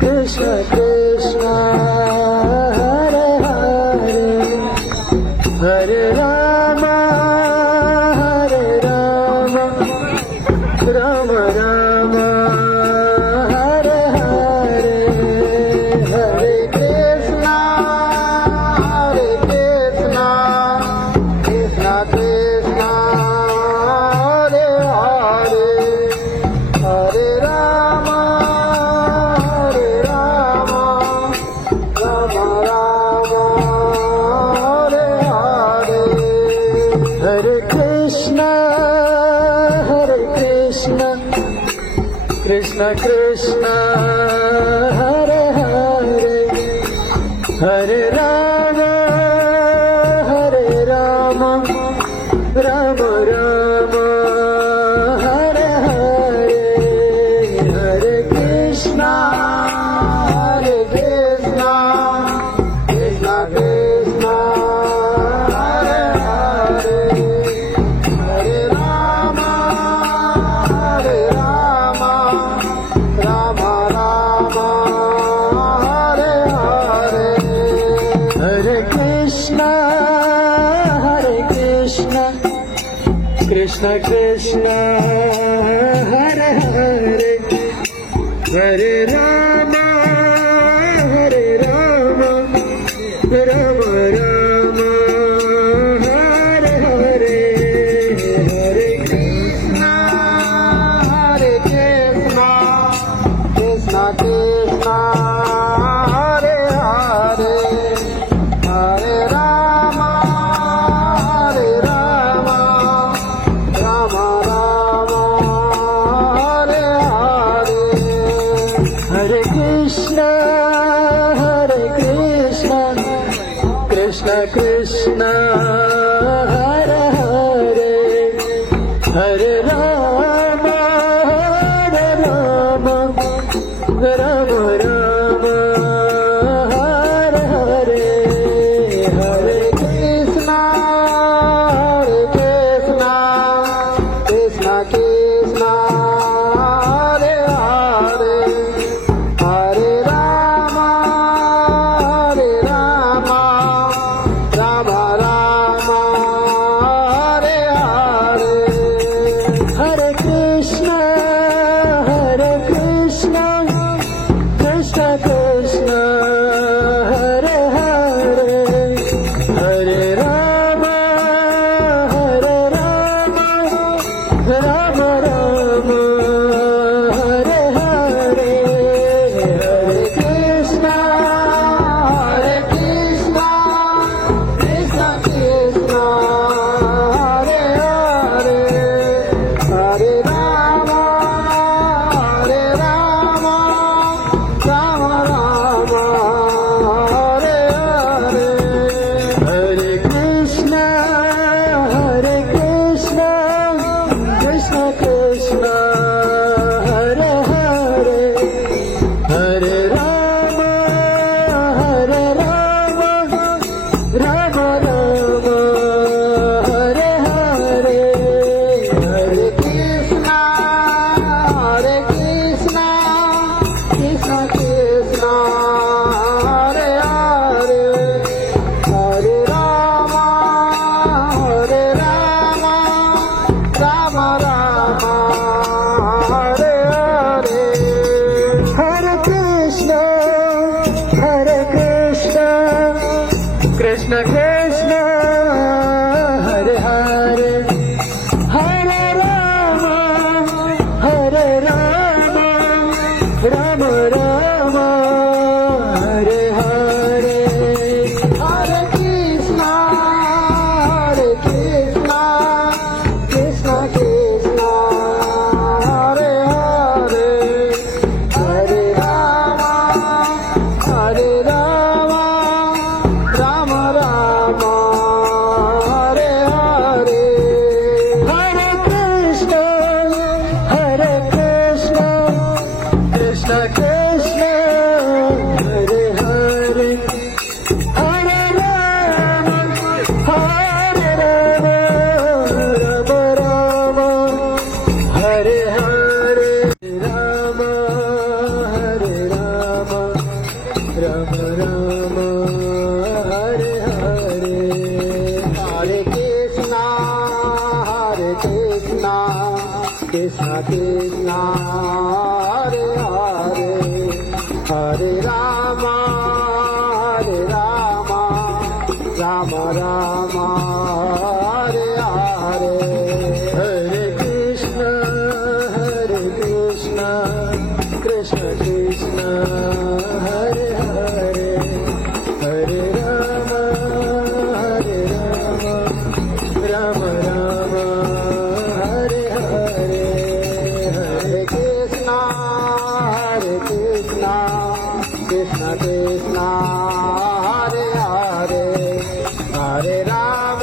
Krishna Krishna Hare Hare Hare Rama Hare Rama Rama Rama Hare Hare Hare Krishna Krishna Krishna Hare Hare Hare Rama Hare Rama Rama Rama Hare Hare Hare Krishna Krishna Krishna Hare Hare Hare Rama Hare Rama Rama Rama Hare Hare Hare Krishna Krishna Krishna Hare Hare Hare Rama Hare Rama Rama Rama Hare Hare Hare Krishna Krishna Krishna Hare Hare Hare Rama Hare Rama Rama Rama Hare Hare Hare Krishna Krishna Krishna Hare Hare Hare Rama Hare Rama Rama Rama Hare Hare Hare Krishna Krishna Krishna Hare Hare Hare Rama Hare Rama Rama Rama Hare Hare Hare Krishna Krishna Krishna Hare Hare Hare Rama Hare Rama Rama Rama Hare Hare Hare Krishna Krishna Krishna Hare Hare Hare Rama Hare Rama Rama Rama Hare Hare Hare Krishna Krishna Krishna Hare Hare Hare Rama Hare Rama Rama Rama Hare Hare Hare Krishna Krishna Krishna Hare Hare Hare Rama Hare Rama Rama Rama Hare Hare Hare Krishna Krishna Krishna Hare Hare Hare Rama Hare Rama Rama Rama Krishna Krishna Hare Hare Hare Rama Rama Rama Hare Hare Hare Krishna Krishna Krishna Hare Hare Hare Rama Rama Rama Hare Hare Hare Krishna Krishna Krishna Hare Hare Hare Rama